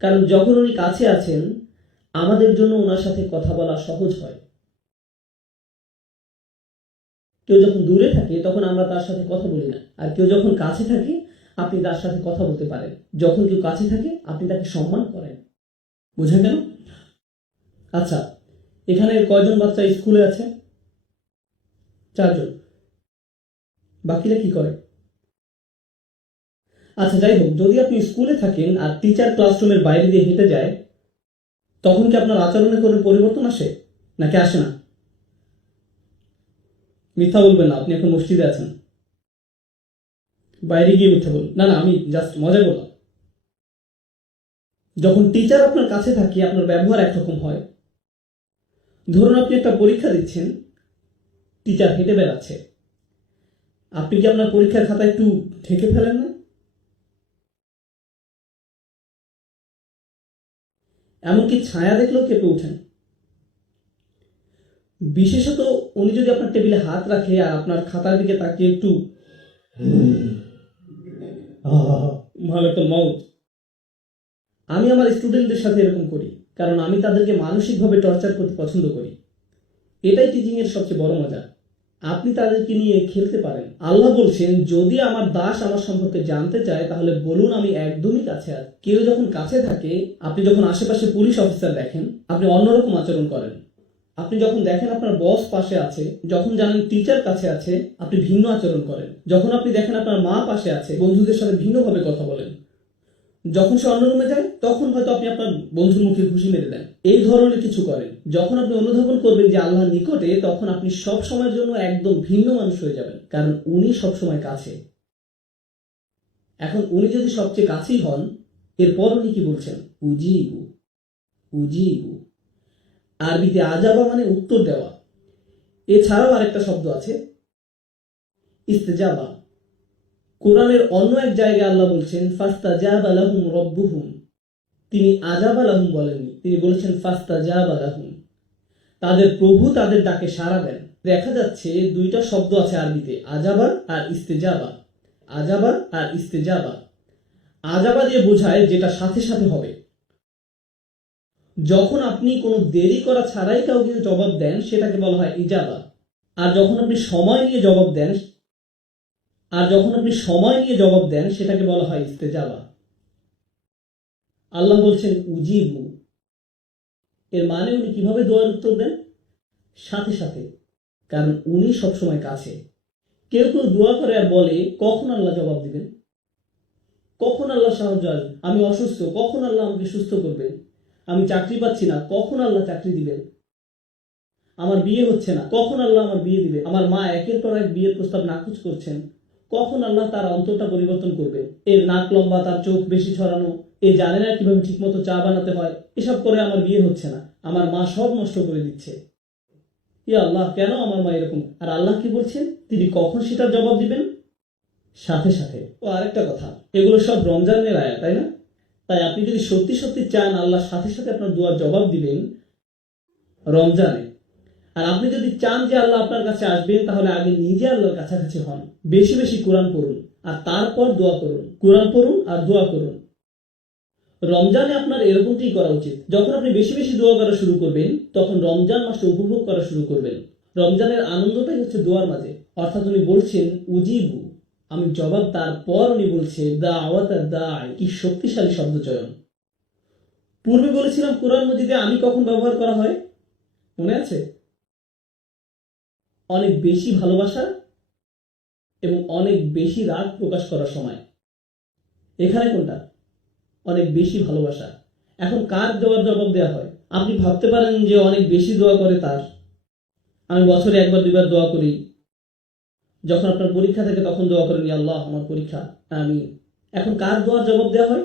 কারণ যখন উনি কাছে আছেন, আমাদের জন্য ওনার সাথে কথা বলা সহজ হয়। কেউ যখন দূরে থাকে, তখন আমরা তার সাথে কথা বলি না। আর কেউ যখন কাছে থাকে, আপনি তার সাথে কথা বলতে পারেন। যখন কেউ কাছে থাকে, আপনি তাকে সম্মান করেন। বোঝা গেল? আচ্ছা এখানে কয়জন বাচ্চা স্কুলে আছে? চারজন। বাকিরা কি করে? আচ্ছা যাই হোক, যদি আপনি স্কুলে থাকেন আর টিচার ক্লাসরুমের বাইরে দিয়ে হেঁটে যায়, তখন কি আপনার আচরণে করে পরিবর্তন আসে? নাকি আসে না? মিথ্যা বলবেন না, আপনি এখন মসজিদে আছেন। বাইরে গিয়ে মিথ্যা বলুন। না না, আমি জাস্ট মজা করলাম। যখন টিচার আপনার কাছে থাকে, আপনার ব্যবহার একরকম হয়। ধরুন আপনি একটা পরীক্ষা দিচ্ছেন টিচার হেঁটে বেড়াচ্ছে। আপনি কি আপনার পরীক্ষার খাতা একটু ঢেকে ফেলেন না? এমনকি ছায়া দেখলেও কেঁপে ওঠেন। বিশেষত উনি যদি আপনার টেবিলে হাত রাখে আর আপনার খাতার দিকে তাকিয়ে একটু ভালো একটা মাউথ আমি আমার স্টুডেন্টদের সাথে এরকম করি, কারণ আমি তাদেরকে মানসিকভাবে টর্চার করতে পছন্দ করি। এটাই টিচিংয়ের সবচেয়ে বড় মজা। আপনি তাদেরকে নিয়ে খেলতে পারেন। আল্লাহ বলছেন, যদি আমার দাস আমার সম্পর্কে জানতে চায়, তাহলে বলুন আমি একদমই কাছে আছি। কেউ যখন কাছে থাকে, আপনি যখন আশেপাশে পুলিশ অফিসার দেখেন, আপনি অন্যরকম আচরণ করেন। আপনি যখন দেখেন আপনার বস পাশে আছে, যখন জানেন টিচার কাছে আছে, আপনি ভিন্ন আচরণ করেন। যখন আপনি দেখেন আপনার মা পাশে আছে, বন্ধুদের সাথে ভিন্নভাবে কথা বলেন। যখন সে অন্য রুমে যায়, তখন হয়তো আপনি আপনার বন্ধুর মুখে খুশি মেরে দেন। এই ধরনের কিছু করেন। যখন আপনি অনুধাবন করবেন যে আল্লাহর নিকটে, তখন আপনি সব সময়ের জন্য একদম ভিন্ন মানুষ হয়ে যাবেন, কারণ উনি সব সময় কাছে। এখন উনি যদি সবচেয়ে কাছেই হন, এরপর উনি কি বলছেন? উজিবু উজিবু। আরবিতে আজাবা মানে উত্তর দেওয়া। এছাড়াও আরেকটা শব্দ আছে, ইস্তেজাবা। কোরআনের অন্য এক জায়গায় আল্লাহ বলছেন ফাস্তা জাবালাহুম রব্বুহুম। তিনি আজাব আজাবালাহুম বলেননি, তিনি বলেছেন ফাস্তা জাহাব জাবালাহুম তাদের প্রভু তাদের ডাকে সাড়া দেন। দেখা যাচ্ছে দুইটা শব্দ আছে আরবিতে আজাবা আর ইস্তেজাবা। আজাবা আর ইস্তেজাবা। আজাবা দিয়ে বোঝায় যেটা সাথে সাথে হবে। যখন আপনি কোনো দেরি করা ছাড়াই কাউকে জবাব দেন, সেটাকে বলা হয় ইজাবা। আর যখন আপনি সময় নিয়ে জবাব দেন আর যখন আপনি সময় নিয়ে জবাব দেন, সেটাকে বলা হয় ইস্তেজাবা। আল্লাহ বলছেন, উজিবু। এর মানে উনি কীভাবে দোয়ার উত্তর দেন? সাথে সাথে, কারণ উনি সবসময় কাছে। কেউ কেউ দোয়া করে আর বলে, কখন আল্লাহ জবাব দিবেন? কখন আল্লাহ সাহায্য আসবে আমি অসুস্থ, কখন আল্লাহ আমাকে সুস্থ করবেন? আমি চাকরি পাচ্ছি না, কখন আল্লাহ চাকরি দিবেন? আমার বিয়ে হচ্ছে না, কখন আল্লাহ আমার বিয়ে দিবে আমার মা একের পর এক বিয়ের প্রস্তাব নাকচ করছেন। কখন আল্লাহ তার অন্তরটা পরিবর্তন করবে? এর নাক লম্বা, তার চোখ বেশি ছড়ানো, এ জানে না কীভাবে ঠিকমতো চা বানাতে হয়, এসব করে আমার বিয়ে হচ্ছে না, আমার মা সব নষ্ট করে দিচ্ছে। ইয়া আল্লাহ, কেন আমার মা এরকম? আর আল্লাহ কি বলছেন? তিনি কখন সেটার জবাব দিবেন? সাথে সাথে। ও, আরেকটা কথা, এগুলো সব রমজানের আয়া তাই না? তাই আপনি যদি সত্যি সত্যি চান, আল্লাহ সাথে সাথে আপনার দুয়ার জবাব দিবেন, রমজানে আর আপনি যদি চান যে আল্লাহ আপনার কাছে আসবেন, তাহলে আগে নিজে আল্লাহর কাছাকাছি হন। বেশি বেশি কোরআন পড়ুন, আর তারপর দোয়া করুন। কোরআন পড়ুন আর দোয়া করুন। রমজানে আপনার এরকমটি করা উচিত। যখন আপনি বেশি বেশি দোয়া করা শুরু করবেন, তখন রমজান মাসটা উপভোগ করা শুরু করবেন। রমজানের আনন্দটাই হচ্ছে দোয়ার মাঝে। অর্থাৎ উনি বলছেন, উজিবু। আমি জবাব তারপর উনি বলছে দা আওয়াত দা কি শক্তিশালী শব্দ চয়ন। পূর্বে বলেছিলাম, কোরআন মজিদে আমি কখন ব্যবহার করা হয়? মনে আছে? অনেক বেশি ভালোবাসা এবং অনেক বেশি রাগ প্রকাশ করার সময়। এখানে কোনটা? অনেক বেশি ভালোবাসা। এখন কার দেওয়ার জবাব দেওয়া হয়? আপনি ভাবতে পারেন যে অনেক বেশি দোয়া করে তার। আমি বছরে একবার দুবার দোয়া করি। যখন আপনার পরীক্ষা থাকে তখন দোয়া করেন "ইয়া আল্লাহ, আমার পরীক্ষা আমি এখন কার দোয়ার জবাব দেওয়া হয়?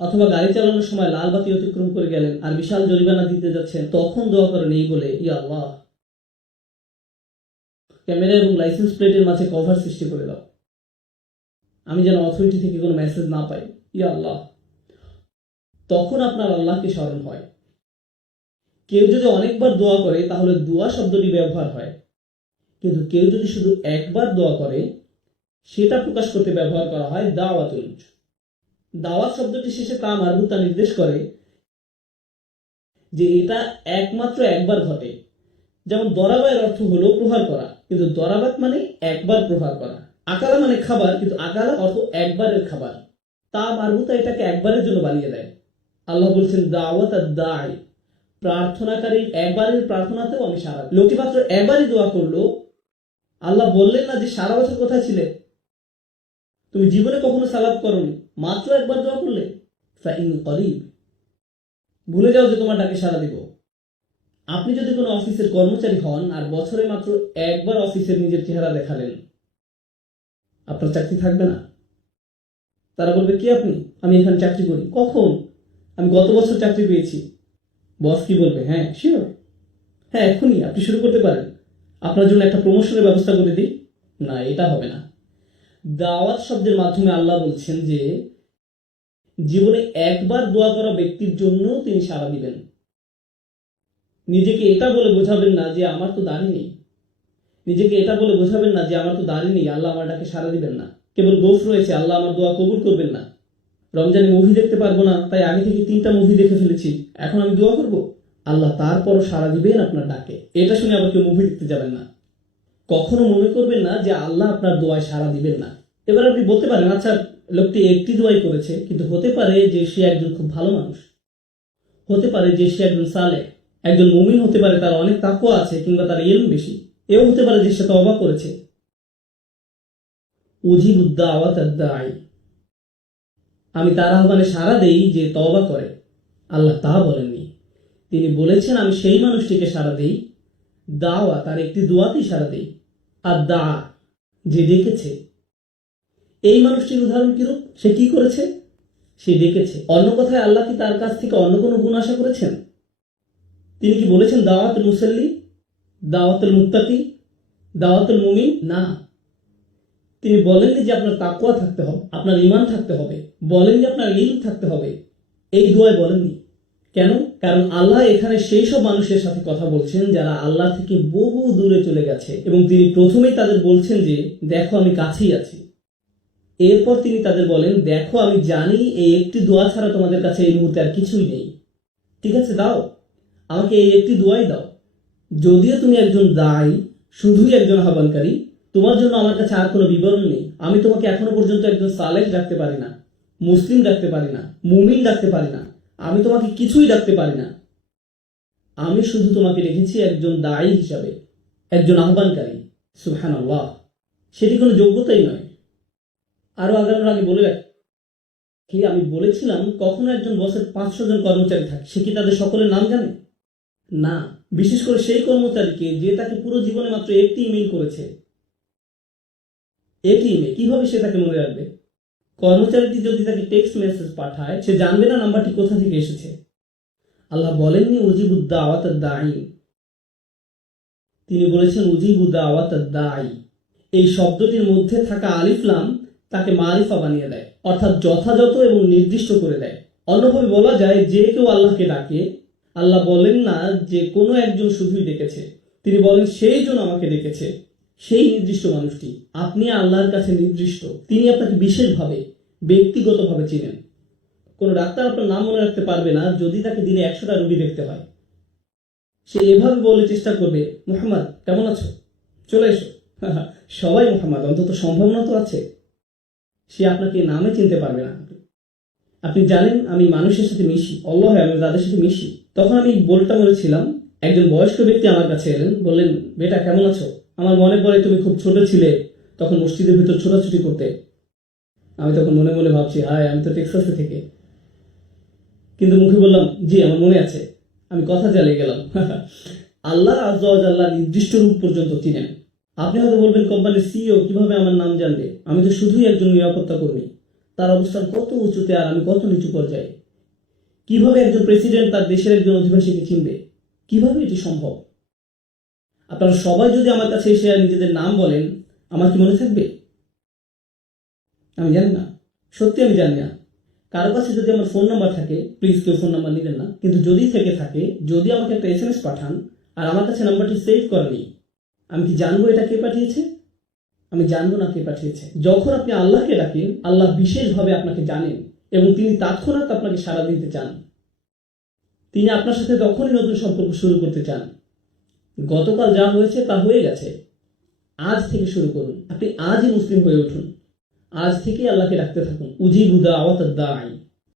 অথবা গাড়ি চালানোর সময় লাল বাতি অতিক্রম করে গেলেন আর বিশাল জরিমানা দিতে যাচ্ছেন, তখন দোয়া করেন এই বলে ইয়া আল্লাহ ক্যামেরা এবং লাইসেন্স প্লেটের মাঝে কভার সৃষ্টি করে দাও। আমি যেন অথরিটি থেকে কোনো মেসেজ না পাই। ইয়া আল্লাহ। তখন আপনার আল্লাহকে স্মরণ হয়। কেউ যদি অনেকবার দোয়া করে, তাহলে দোয়া শব্দটি ব্যবহার হয়। কিন্তু কেউ যদি শুধু একবার দোয়া করে, সেটা প্রকাশ করতে ব্যবহার করা হয় দাওয়াতুল। দাওয়াত শব্দটি শেষে তা মারবুতা নির্দেশ করে যে এটা একমাত্র একবার ঘটে। যেমন দরাবায়ের অর্থ হলো প্রহার করা। কিন্তু দরাবাত মানে একবার প্রহার করা। আকালা মানে খাবার, কিন্তু আকালা অর্থ একবারের খাবার। তা মারবুতা এটাকে একবারের জন্য বানিয়ে দেয়। আল্লাহ বলছেন, দাওয়াত আর দায়, প্রার্থনাকারী একবারের প্রার্থনাতেও আমি সারা। লোকটি মাত্র একবারই দোয়া করল। আল্লাহ বললেন না যে সারা বছর কোথায় ছিলে? তুমি জীবনে কখনো সালাদ করনি, মাত্র একবার দোয়া করলে? ভুলে যাও যে তোমার ডাকে সারা দিব। আপনি যদি কোনো অফিসের কর্মচারী হন, আর বছরে মাত্র একবার অফিসের নিজের চেহারা দেখালেন, আপনার চাকরি থাকবে না। তারা বলবে, কি আপনি? আমি এখানে চাকরি করি। কখন? আমি গত বছর চাকরি পেয়েছি। বস কি বলবে? হ্যাঁ শিওর হ্যাঁ এক্ষুনি, আপনি শুরু করতে পারেন। আপনার জন্য একটা প্রমোশনের ব্যবস্থা করে দিই। না, এটা হবে না। দাওয়াত শব্দের মাধ্যমে আল্লাহ বলছেন যে, জীবনে একবার দোয়া করা ব্যক্তির জন্য তিনি সাড়া দিবেন। নিজেকে এটা বলে বোঝাবেন না যে আমার তো দাড়ি নেই। নিজেকে এটা বলে বোঝাবেন না যে আমার তো দাড়ি নেই, আল্লাহ আমার ডাকে সাড়া দিবেন না। কেবল গোফ রয়েছে, আল্লাহ আমার দোয়া কবুল করবেন না। রমজানে মুভি দেখতে পারব না, তাই আগে থেকে তিনটা মুভি দেখে ফেলেছি। এখন আমি দোয়া করব, আল্লাহ তারপরও সাড়া দিবেন আপনার ডাকে। এটা শুনে আবার কেউ মুভি দেখতে যাবেন না। কখনো মনে করবেন না যে আল্লাহ আপনার দোয়ায় সাড়া দিবেন না। এবার আপনি বলতে পারেন আচ্ছা লোকটি একটি দোয়াই করেছে, কিন্তু হতে পারে যে সে একজন খুব ভালো মানুষ। হতে পারে যে সে একজন সালে একজন মুমিন হতে পারে তার অনেক তাকুয়া আছে কিংবা তার ইলম বেশি। এও হতে পারে যে সে তওবা করেছে। উজিবুদ্দা আওয়াত আই আমি তার আহ্বানে সাড়া দেই যে তওবা করে। আল্লাহ তা বলেননি। তিনি বলেছেন, আমি সেই মানুষটিকে সাড়া দেই। দাওয়া তার একটি দোয়াতেই সাড়া দেই। আর দা যে ডেকেছে। এই মানুষটির উদাহরণ কিরূপ সে কি করেছে? সে ডেকেছে। অন্য কথায় আল্লাহ কি তার কাছ থেকে অন্য কোনো গুণ আশা করেছেন? তিনি কি বলেছেন দাওয়াত মুসল্লি? দাওয়াতুল মুত্তাকি? দাওয়াতুল মুমিন? না। তিনি বলেননি যে আপনার তাকুয়া থাকতে হবে, আপনার ইমান থাকতে হবে। বলেন যে আপনার ইলম থাকতে হবে। এই দোয়ায় বলেননি। কেন? কারণ আল্লাহ এখানে সেই সব মানুষের সাথে কথা বলছেন যারা আল্লাহ থেকে বহু দূরে চলে গেছে এবং তিনি প্রথমেই তাদের বলছেন যে, দেখো, আমি কাছেই আছি। এরপর তিনি তাদের বলেন, দেখো, আমি জানি এই একটি দোয়া ছাড়া তোমাদের কাছে এই মুহূর্তে আর কিছুই নেই। ঠিক আছে, দাও। আমাকে এই একটি দোয়াই দাও। যদিও তুমি একজন দায়ী, শুধুই একজন আহ্বানকারী, তোমার জন্য আমার কাছে আর কোনো বিবরণ নেই। আমি তোমাকে এখনও পর্যন্ত একজন সালেহ ডাকতে পারি না, মুসলিম ডাকতে পারি না, মুমিন ডাকতে পারি না। আমি তোমাকে কিছুই ডাকতে পারি না। আমি শুধু তোমাকে রেখেছি একজন দায়ী হিসাবে, একজন আহ্বানকারী। সুহান আল্লাহ সেটি কোনো যোগ্যতাই নয়। আরও আগানোর আগে বলে রাখি আমি বলেছিলাম কখনো একজন বসের পাঁচশো জন কর্মচারী থাকে? সে কি তাদের সকলের নাম জানে? না, বিশেষ করে সেই কর্মচারীকে যে তাকে পুরো জীবনে মাত্র একটি ইমেল করেছে। একটি ইমেল কীভাবে সে তাকে মনে রাখবে? কর্মচারীটি যদি তাকে টেক্সট মেসেজ পাঠায়, সে জানবে না নাম্বারটি কোথা থেকে এসেছে। আল্লাহ বলেননি উজিবুদ্দা আওয়াত দায়ী তিনি বলেছেন উজিবুদ্দা আওয়াত দায়ী এই শব্দটির মধ্যে থাকা আলিফলাম তাকে মারিফা বানিয়ে দেয়, অর্থাৎ যথাযথ এবং নির্দিষ্ট করে দেয়। অন্যভাবে বলা যায়, যে কেউ আল্লাহকে ডাকে আল্লাহ বলেন না যে কোনো একজন শুধুই ডেকেছে। তিনি বলেন, সেই জন আমাকে ডেকেছে। সেই নির্দিষ্ট মানুষটি। আপনি আল্লাহর কাছে নির্দিষ্ট। তিনি আপনাকে বিশেষভাবে, ব্যক্তিগতভাবে চিনেন। কোনো ডাক্তার আপনার নাম মনে রাখতে পারবে না যদি তাকে দিনে একশোটা রুগী দেখতে হয়। সে এভাবে বলে চেষ্টা করবে, মোহাম্মদ, কেমন আছো? চলে এসো। সবাই, মোহাম্মদ, অন্তত সম্ভাবনা তো আছে। সে আপনাকে নামে চিনতে পারবে না। আপনি জানেন, আমি মানুষের সাথে মিশি। অল্লাহ আমি তাদের সাথে মিশি। তখন আমি বলটা বলেছিলাম একজন বয়স্ক ব্যক্তি আমার কাছে এলেন, বললেন, বেটা, কেমন আছো? আমার মনে পড়ে তুমি খুব ছোট ছিলে, তখন মসজিদের ভিতর ছোটাছুটি করতে। আমি তখন মনে মনে ভাবছি, হায়, আমি তো টেক্সাসে থেকে। কিন্তু মুখে বললাম, জি, আমার মনে আছে। আমি কথা চালিয়ে গেলাম। আল্লাহ আল্লাহ নির্দিষ্ট রূপ পর্যন্ত চিনেন। আপনি হয়তো বলবেন, কোম্পানির সিইও কীভাবে আমার নাম জানবে? আমি তো শুধুই একজন নিরাপত্তা কর্মী। তার অবস্থান কত উঁচুতে আর আমি কত নিচু পর্যায়ে? কীভাবে একজন প্রেসিডেন্ট তার দেশের একজন অধিবাসীকে চিনবে? কীভাবে এটি সম্ভব? আপনারা সবাই যদি আমার কাছে এসে নিজেদের নাম বলেন, আমার কি মনে থাকবে? আমি জানি না। সত্যি আমি জানি না। কারও কাছে যদি আমার ফোন নাম্বার থাকে প্লিজ কেউ ফোন নাম্বার নেবেন না। কিন্তু যদি থেকে থাকে, যদি আমাকে একটা এস এম এস পাঠান, আর আমার কাছে নাম্বারটি সেভ করেনি আমি কি জানব এটা কে পাঠিয়েছে? আমি জানব না কে পাঠিয়েছে। যখন আপনি আল্লাহকে ডাকেন, আল্লাহ বিশেষভাবে আপনাকে জানেন। এবং তিনি তাৎক্ষণাৎ আপনাকে সাড়া দিতে চান। তিনি আপনার সাথে তখনই নতুন সম্পর্ক শুরু করতে চান। গতকাল যা হয়েছে তা হয়ে গেছে। আজ থেকে শুরু করুন। আপনি আজই মুসলিম হয়ে উঠুন। আজ থেকে আল্লাহকে ডাকতে থাকুন। উজিবুদা আওয়াত দায়